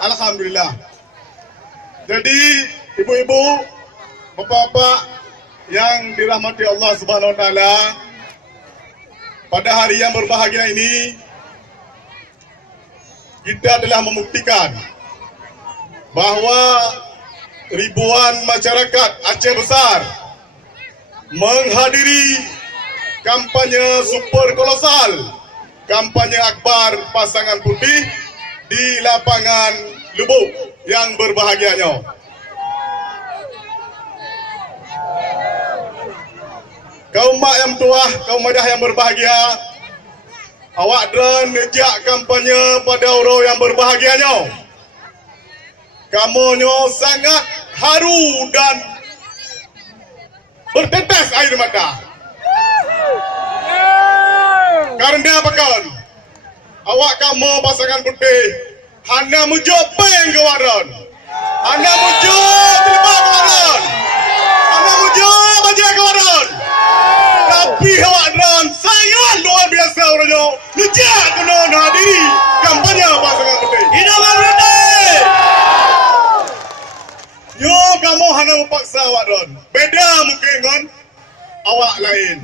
Alhamdulillah. Jadi ibu-ibu, bapak-bapak yang dirahmati Allah Subhanahu Wa Taala, pada hari yang berbahagia ini kita telah membuktikan bahawa ribuan masyarakat Aceh Besar menghadiri kampanye super kolosal, kampanye akbar pasangan putih di lapangan Lubuk yang berbahagianya. Kaum mak yang tua, kaum madah yang berbahagia, awak dan nejak kampanye pada orang yang berbahagianya. Kamunyo sangat haru dan bertetes air mata. Karena apa kawan? Awak kamu pasangan putih, hanya mujuk peng kewaran, hanya mujuk terlibat kewaran, hanya mujuk bajak kewaran. Tapi awak dan sangat luar biasa orangnya. Nejak kena hadiri kampanye pasangan putih. Hidup putih. Yo, kamu hanya memaksa awak dan. Beda mungkin kan awak lain.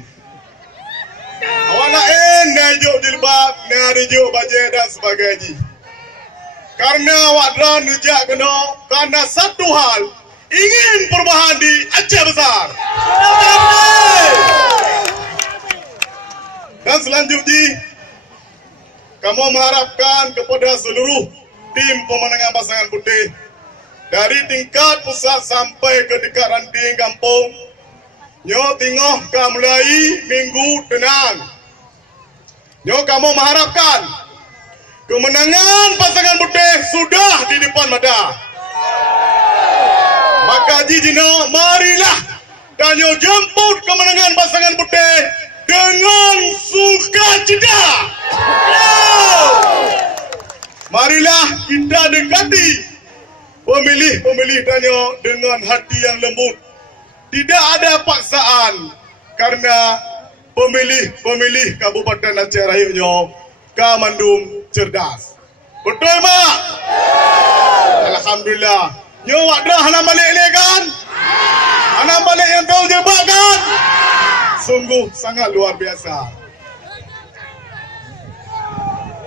Awak lain najuk jilbab, najuk baju dan sebagainya. Karena awak dan nejak kena karena satu hal, ingin perubahan di Aceh Besar. Dan selanjutnya, kamu mengharapkan kepada seluruh tim pemenangan pasangan putih dari tingkat pusat sampai ke tingkat ranting kampung, nyo tengok ka mulai minggu tenang. Nyo kamu mengharapkan kemenangan pasangan putih sudah di depan mata. Maka jijino, marilah dan nyo jemput kemenangan pasangan putih dengan sukacita. Marilah kita dekati pemilih-pemilih danyo dengan hati yang lembut. Tidak ada paksaan karena pemilih-pemilih Kabupaten Aceh Rayunyo Kamandung cerdas. Betul mak? Alhamdulillah. Nyo wak dah hana balik ni kan? Hana balik yang tahu jebak kan? Sungguh sangat luar biasa.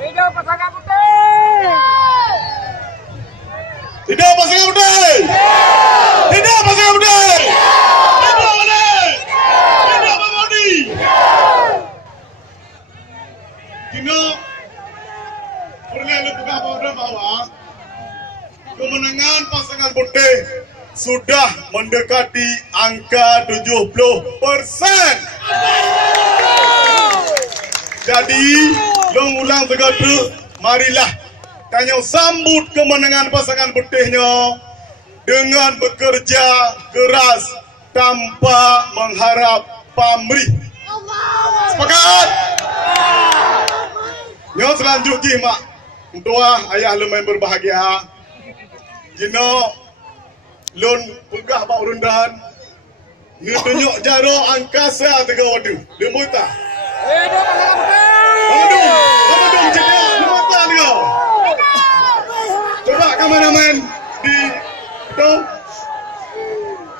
Hidup pasangan putih! Hidup pasangan putih! Hidup pasangan putih! Hidup putih! Hidup pemudi! Kino perlu pegang pada bahwa kemenangan pasangan putih sudah mendekati angka 70%. Jadi, long ulang segala, marilah tanya sambut kemenangan pasangan putihnya dengan bekerja keras tanpa mengharap pamrih. Sepakat? Yang selanjutnya mak, tua ayah lemah berbahagia. Jino lon pegah bak rundan ni tunjuk jaro angkasa tega wadu lemuta Hidup pasangan wadu ceria lemuta tega coba kameramen di tu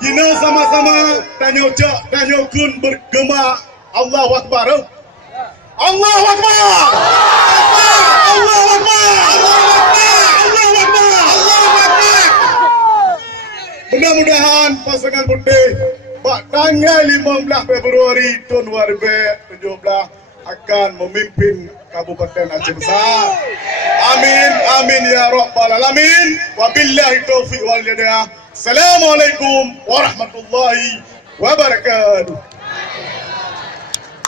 Jino sama-sama tanya ucap tanya kun bergema Allahu Akbar. Allahu Akbar. Allahu Akbar. Mudah-mudahan pasangan putih pada tanggal 15 Februari tahun 2017 akan memimpin Kabupaten Aceh Besar. Amin, amin ya rabbal alamin. Wabillahi taufiq wal hidayah. Assalamualaikum warahmatullahi wabarakatuh.